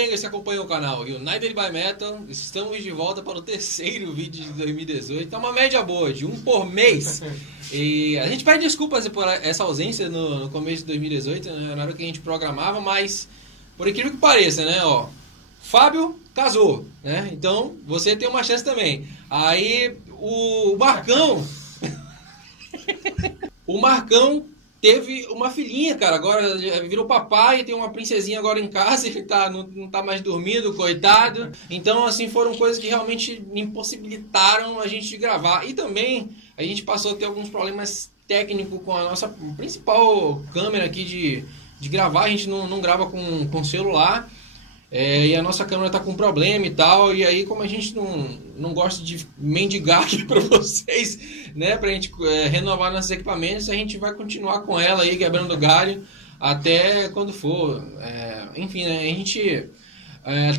headbangers que acompanham o canal United by Metal, estamos de volta para o terceiro vídeo de 2018. Tá uma média boa, de um por mês. E a gente pede desculpas por essa ausência no começo de 2018, né? Na hora que a gente programava, mas por incrível que pareça, né? Ó, Fábio casou, né? Então você tem uma chance também. Aí o Marcão... o Marcão teve uma filhinha, cara, agora virou papai, tem uma princesinha agora em casa, ele não tá mais dormindo, coitado. Então, assim, foram coisas que realmente impossibilitaram a gente de gravar. E também a gente passou a ter alguns problemas técnicos com a nossa principal câmera aqui de gravar. A gente não grava com celular. E a nossa câmera tá com problema e tal, e aí como a gente não gosta de mendigar aqui para vocês, né, pra gente renovar nossos equipamentos, a gente vai continuar com ela aí, quebrando galho, até quando for. Enfim, né, a gente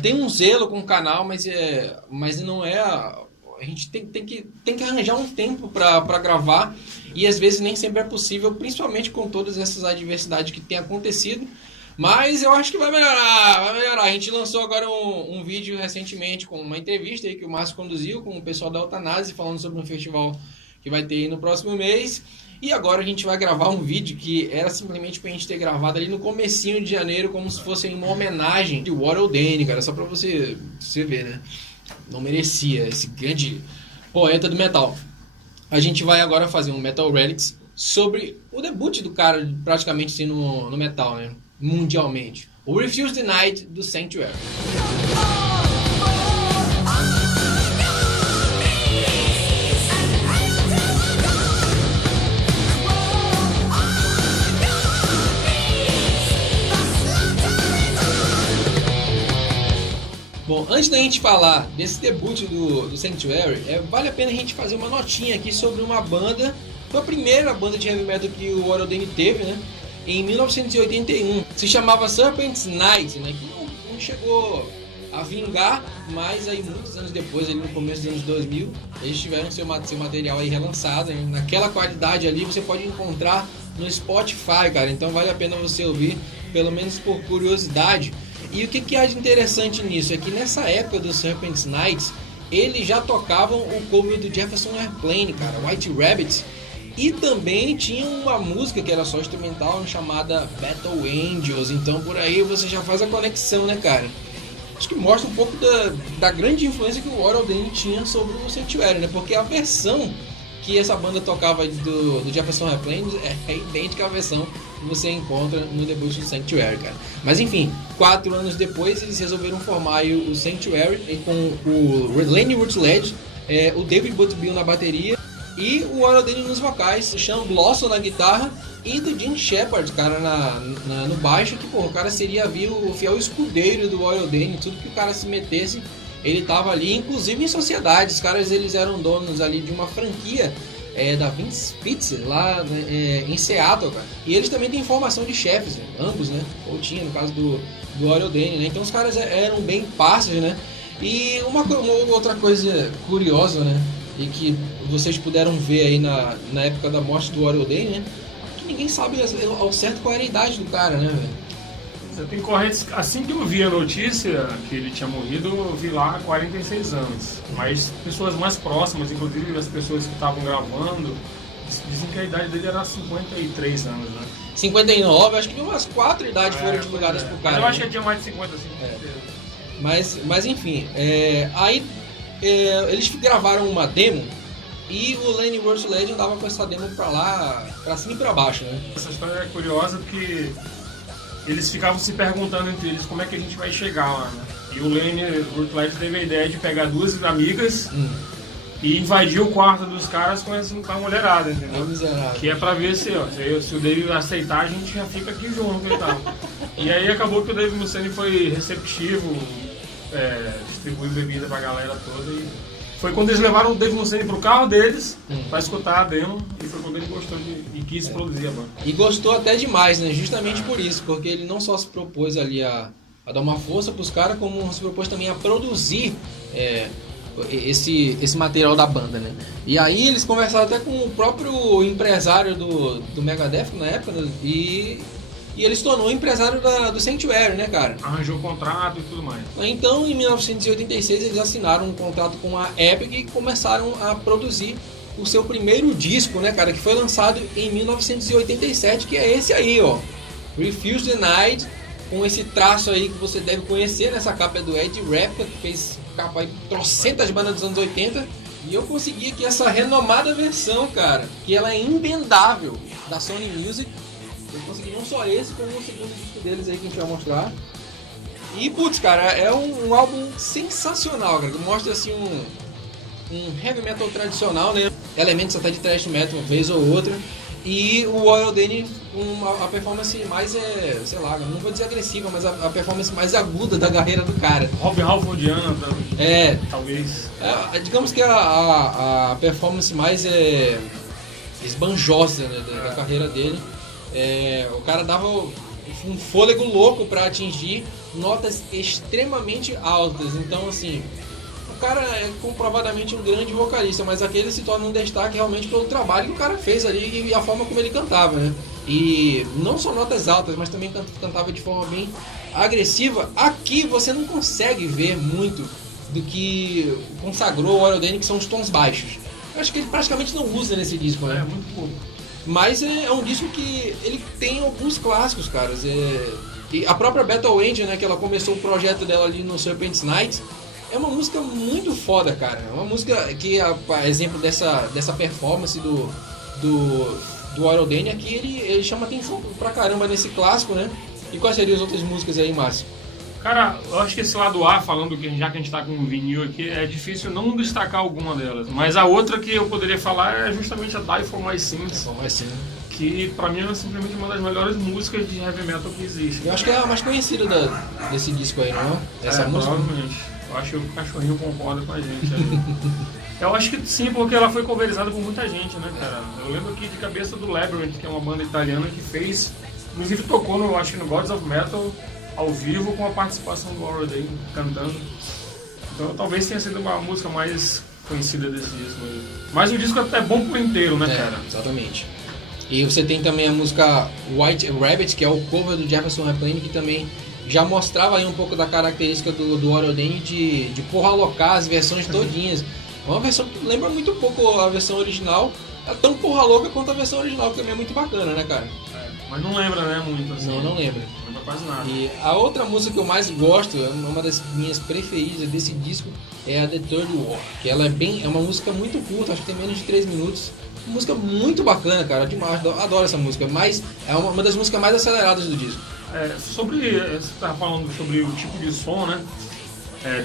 tem um zelo com o canal, mas não é... A gente tem que arranjar um tempo para gravar, e às vezes nem sempre é possível, principalmente com todas essas adversidades que tem acontecido. Mas eu acho que vai melhorar. A gente lançou agora um vídeo recentemente com uma entrevista aí que o Márcio conduziu com o pessoal da Eutanase, falando sobre um festival que vai ter aí no próximo mês. E agora a gente vai gravar um vídeo que era simplesmente pra gente ter gravado ali no comecinho de janeiro, como se fosse uma homenagem de Warren Dane, cara, só pra você ver, né? Não merecia esse grande poeta do metal. A gente vai agora fazer um Metal Relics sobre o debut do cara praticamente assim no metal, né? Mundialmente. O Refuse the Night do Sanctuary. Bom, antes da gente falar desse debut do Sanctuary, vale a pena a gente fazer uma notinha aqui sobre uma banda. Foi a primeira banda de heavy metal que o Warren Dane teve, né? Em 1981, se chamava Serpent's Night, né, que não chegou a vingar, mas aí muitos anos depois, ali no começo dos anos 2000, eles tiveram seu material aí relançado, né, naquela qualidade ali, você pode encontrar no Spotify, cara, então vale a pena você ouvir, pelo menos por curiosidade. E o que há de interessante nisso é que nessa época do Serpent's Night, eles já tocavam o cover do Jefferson Airplane, cara, White Rabbit. E também tinha uma música que era só instrumental chamada Battle Angels. Então por aí você já faz a conexão, né, cara? Acho que mostra um pouco da grande influência que o Warren Dane tinha sobre o Sanctuary, né? Porque a versão que essa banda tocava do Jefferson Airplane é idêntica à versão que você encontra no debut do Sanctuary, cara. Mas enfim, 4 anos depois eles resolveram formar o Sanctuary com o Lenny Rutledge, o David Butterbill na bateria e o Warren Dane nos vocais, o Sean Blossom na guitarra e do Gene Shepard, cara, no baixo, que o cara seria o fiel escudeiro do Warren Dane, tudo que o cara se metesse, ele tava ali, inclusive em sociedade. Os caras, eles eram donos ali de uma franquia da Vince Pizza, lá em Seattle, cara. E eles também têm formação de chefes, né? Ambos, né? Ou tinha, no caso do Warren Dane, né? Então os caras eram bem parceiros, né? E uma outra coisa curiosa, né? E que vocês puderam ver aí na época da morte do Warren Dane, né? Que ninguém sabe ao certo qual era a idade do cara, né, velho? Tem correntes, assim que eu vi a notícia que ele tinha morrido, eu vi lá 46 anos. Mas pessoas mais próximas, inclusive as pessoas que estavam gravando, dizem que a idade dele era 53 anos, né? 59, acho que umas 4 idades foram divulgadas pro cara. Mas eu acho que ele tinha mais de 50, assim. Mas enfim, aí eles gravaram uma demo e o Lenny Rutledge andava com essa demo pra cima e pra baixo, né? Essa história é curiosa porque eles ficavam se perguntando entre eles como é que a gente vai chegar lá, né? E o Lenny Rutledge teve a ideia de pegar 2 amigas e invadir o quarto dos caras com a mulherada, entendeu? Que é pra ver se o Dave aceitar, a gente já fica aqui junto e tal. E aí acabou que o Dave Mustaine foi receptivo, distribuiu bebida pra galera toda e foi quando eles levaram o Dave Mustaine pro carro deles pra escutar a demo, e foi quando ele gostou e quis produzir a banda. E gostou até demais, né? Justamente por isso, porque ele não só se propôs ali a dar uma força pros caras, como se propôs também a produzir esse material da banda, né? E aí eles conversaram até com o próprio empresário do Megadeth na época, né? E e ele se tornou empresário do Sanctuary, né, cara? Arranjou contrato e tudo mais. Então, em 1986, eles assinaram um contrato com a Epic e começaram a produzir o seu primeiro disco, né, cara, que foi lançado em 1987, que é esse aí, ó, Refuse Denied, com esse traço aí que você deve conhecer, nessa capa é do Ed Rapka, que fez capa aí trocentas bandas dos anos 80, e eu consegui aqui essa renomada versão, cara, que ela é imbendável, da Sony Music. Eu consegui não só esse, como o segundo disco deles aí que a gente vai mostrar. E, putz, cara, é um álbum sensacional, cara, que mostra assim um heavy metal tradicional, né? Elementos até de thrash metal, uma vez ou outra. E o Warren Dane, a performance mais sei lá, não vou dizer agressiva, mas a performance mais aguda da carreira do cara. Rob Halfordiana também. Talvez. Digamos que a performance mais esbanjosa, né, da carreira dele. O cara dava um fôlego louco para atingir notas extremamente altas. Então, assim, o cara é comprovadamente um grande vocalista, mas aquele se torna um destaque realmente pelo trabalho que o cara fez ali e a forma como ele cantava, né? E não só notas altas, mas também cantava de forma bem agressiva. Aqui você não consegue ver muito do que consagrou o Warren Dane, que são os tons baixos. Eu acho que ele praticamente não usa nesse disco, né? Muito pouco. Mas é um disco que ele tem alguns clássicos, caras. E a própria Battle Angel, né, que ela começou o projeto dela ali no Serpent's Night, é uma música muito foda, cara. É uma música que, a exemplo dessa performance do Warren Dane aqui, ele chama atenção pra caramba nesse clássico, né? E quais seriam as outras músicas aí, Márcio? Cara, eu acho que esse lado A, falando que já que a gente tá com um vinil aqui, é difícil não destacar alguma delas. Mas a outra que eu poderia falar é justamente a Die For My Sins. Que pra mim é simplesmente uma das melhores músicas de heavy metal que existe. Eu acho que é a mais conhecida desse disco aí, não é? Essa música? Provavelmente. Eu acho que o cachorrinho concorda com a gente ali. Eu acho que sim, porque ela foi coverizada por muita gente, né, cara? Eu lembro aqui de cabeça do Labyrinth, que é uma banda italiana que fez, inclusive tocou no, acho que no Gods of Metal, ao vivo, com a participação do Warren Dane cantando. Então talvez tenha sido uma música mais conhecida desse disco. Mas o disco é bom por inteiro, né, cara? Exatamente. E você tem também a música White Rabbit, que é o cover do Jefferson Airplane, que também já mostrava aí um pouco da característica do Warren Dane de porra alocar as versões todinhas. É uma versão que lembra muito pouco a versão original, é tão porra louca quanto a versão original, que também é muito bacana, né, cara? Mas não lembra, né, muito assim. Não lembra. Não lembra quase nada. E a outra música que eu mais gosto, uma das minhas preferidas desse disco, é a The Third War, que ela é uma música muito curta, acho que tem menos de 3 minutos. Uma música muito bacana, cara, demais, adoro essa música, mas é uma das músicas mais aceleradas do disco. Você estava falando sobre o tipo de som, né?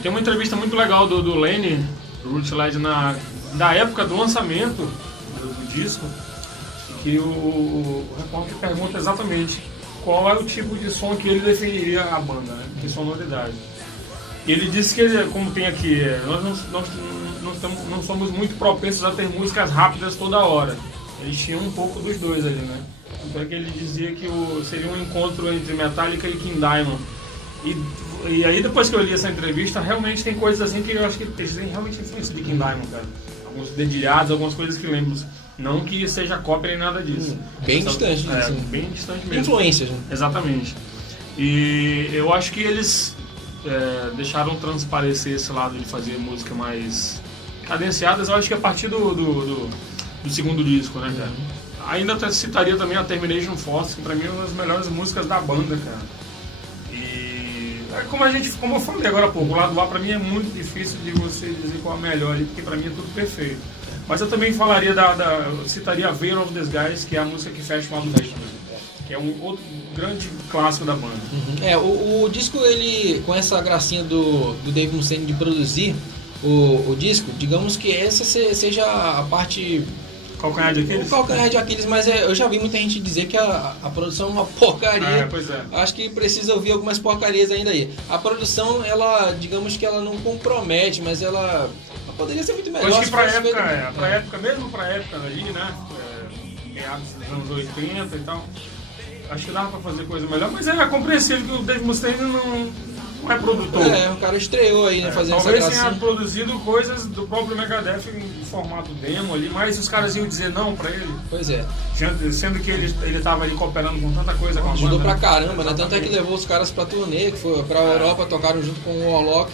Tem uma entrevista muito legal do Lenny, do Rootlad, na época do lançamento do disco, que o repórter pergunta exatamente qual é o tipo de som que ele definiria a banda, né? Que sonoridade. E ele disse que, como tem aqui, nós não somos muito propensos a ter músicas rápidas toda hora. Eles tinham um pouco dos dois ali, né? Então é que ele dizia que seria um encontro entre Metallica e King Diamond. E aí depois que eu li essa entrevista, realmente tem coisas assim que eu acho que eles têm realmente influência de King Diamond, cara. Alguns dedilhados, algumas coisas que lembram. Não que seja cópia nem nada disso. Bem distante disso. Bem distante mesmo. Influências, né? Exatamente. E eu acho que eles deixaram transparecer esse lado de fazer música mais cadenciadas, eu acho que a partir do segundo disco, né, cara? Ainda citaria também a Termination Force, que pra mim é uma das melhores músicas da banda, cara. E como eu falei agora há pouco, o lado A pra mim é muito difícil de você dizer qual é a melhor ali, porque pra mim é tudo perfeito. Mas eu também falaria eu citaria a Veil of Disguise, que é a música que fecha o álbum, que é um outro grande clássico da banda. O disco, ele, com essa gracinha do Dave Mustaine de produzir o disco, digamos que essa seja a parte... Calcanhar de Aquiles? O calcanhar de Aquiles, mas eu já vi muita gente dizer que a produção é uma porcaria. Pois é. Acho que precisa ouvir algumas porcarias ainda aí. A produção, ela, digamos que ela não compromete, mas ela poderia ser muito melhor. Eu acho que pra época, mesmo pra época ali, né? Meados dos anos 80 e tal, acho que dava pra fazer coisa melhor, mas é compreensível que o Dave Mustaine não não é produtor. O cara estreou aí, né, fazendo talvez essa tenha gracinha. produzido coisas do próprio Megadeth em formato demo ali, mas os caras iam dizer não pra ele. Pois é. Sendo que ele tava ali cooperando com tanta coisa com a Ajudou banda, pra caramba, né? Exatamente. Tanto é que levou os caras pra turnê, que foi pra Europa, tocaram junto com o Warlock.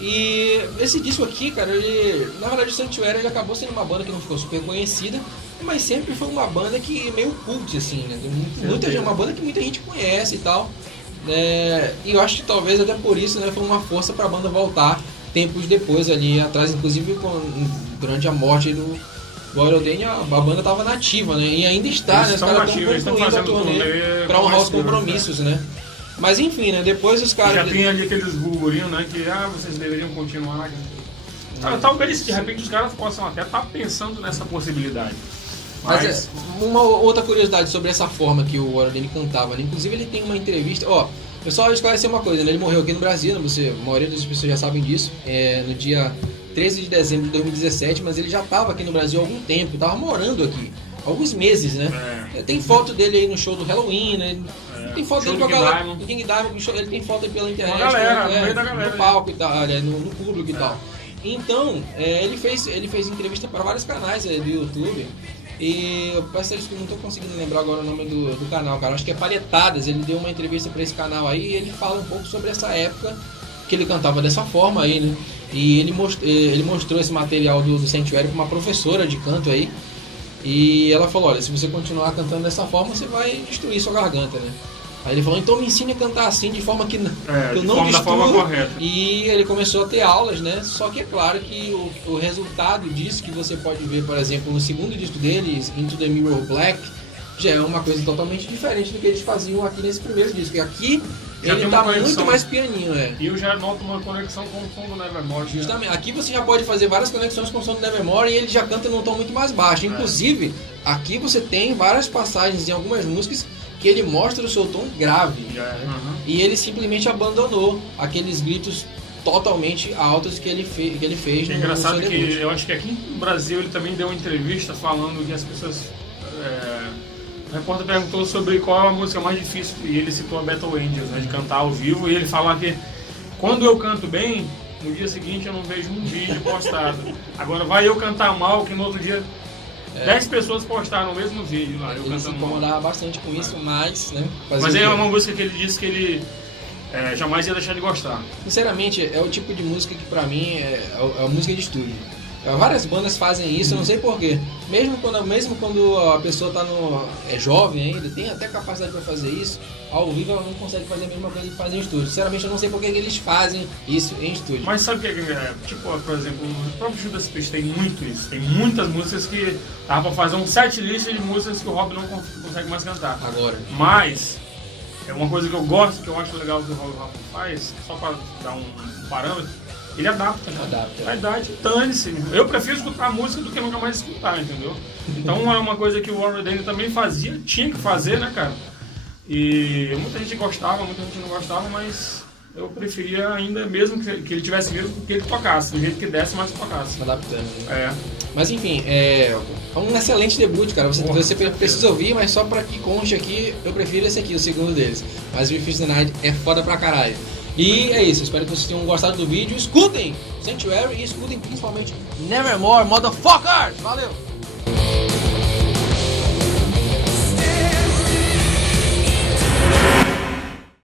E esse disco aqui, cara, ele, na verdade o Sanctuary ele acabou sendo uma banda que não ficou super conhecida, mas sempre foi uma banda que meio cult, assim, né? Uma banda que muita gente conhece e tal. E eu acho que talvez até por isso, né, foi uma força pra banda voltar tempos depois ali atrás, inclusive durante a morte do Iron Maiden, a banda tava nativa, né? E ainda está, né? Os caras estão concluindo a turnê pra honrar os compromissos, né? Mas enfim, né? Depois os caras... Já tem ali aqueles burburinhos, né? Que vocês deveriam continuar. Talvez, de repente, os caras possam até estar pensando nessa possibilidade. Mas uma outra curiosidade sobre essa forma que o Iron Maiden cantava, né? Inclusive ele tem uma entrevista... Pessoal, esclarecer uma coisa, né? Ele morreu aqui no Brasil, né? A maioria das pessoas já sabem disso. No dia 13 de dezembro de 2017, mas ele já estava aqui no Brasil há algum tempo, estava morando aqui. Alguns meses, né? Tem foto dele aí no show do Halloween, né? Tem foto dele com a galera. King Diamond, ele tem foto aí pela internet. Galera, no meio da galera. No palco e tal, no público e tal. Então, ele fez entrevista para vários canais do YouTube. E eu peço a eles que eu não tô conseguindo lembrar agora o nome do canal, cara. Acho que é Palhetadas. Ele deu uma entrevista para esse canal aí e ele fala um pouco sobre essa época que ele cantava dessa forma aí, né? E ele mostrou esse material do Sanctuary para uma professora de canto aí. E ela falou, olha, se você continuar cantando dessa forma, você vai destruir sua garganta, né? Aí ele falou, então me ensine a cantar assim, de forma que eu não destruo. E ele começou a ter aulas, né? Só que é claro que o resultado disso, que você pode ver, por exemplo, no segundo disco deles, Into the Mirror Black, já é uma coisa totalmente diferente do que eles faziam aqui nesse primeiro disco. E aqui já ele tá muito mais pianinho, E eu já noto uma conexão com o som do Nevermore. Justamente, aqui você já pode fazer várias conexões com o som do Nevermore e ele já canta num tom muito mais baixo. Inclusive, aqui você tem várias passagens em algumas músicas que ele mostra o seu tom grave. E ele simplesmente abandonou aqueles gritos totalmente altos que ele fez. É engraçado que eu acho que aqui no Brasil ele também deu uma entrevista falando que as pessoas... O repórter perguntou sobre qual é a música mais difícil e ele citou a Battle Angels, né, de cantar ao vivo, e ele fala que quando eu canto bem, no dia seguinte eu não vejo um vídeo postado. Agora vai eu cantar mal, que no outro dia 10 pessoas postaram o mesmo vídeo lá. Ele se incomodava bastante com isso, mas... né, mas é uma música que ele disse que ele jamais ia deixar de gostar. Sinceramente, é o tipo de música que pra mim é a música de estúdio. Várias bandas fazem isso, eu não sei porquê. Mesmo quando a pessoa é jovem ainda, tem até capacidade para fazer isso, ao vivo ela não consegue fazer a mesma coisa que fazem em estúdio. Sinceramente, eu não sei porquê que eles fazem isso em estúdio. Mas sabe o que é? Tipo, por exemplo, o próprio Judas Priest tem muito isso. Tem muitas músicas que dá pra fazer um set list de músicas que o Rob não consegue mais cantar. Agora. Mas, é uma coisa que eu gosto, que eu acho legal que o Rob faz, só pra dar um parâmetro. Ele adapta, né? A idade, dane-se. Eu prefiro escutar a música do que nunca mais escutar, entendeu? Então é uma coisa que o Iron Maiden também fazia, tinha que fazer, né, cara? E muita gente gostava, muita gente não gostava, mas eu preferia ainda mesmo que ele tivesse vivo que ele tocasse, do jeito que desse, mas tocasse. Adaptando. Mas enfim, é um excelente debut, cara. Você precisa ouvir, mas só pra que conste aqui, eu prefiro esse aqui, o segundo deles. Mas o Fist the Night é foda pra caralho. E é isso, espero que vocês tenham gostado do vídeo. Escutem Sanctuary e escutem principalmente Nevermore, motherfuckers! Valeu!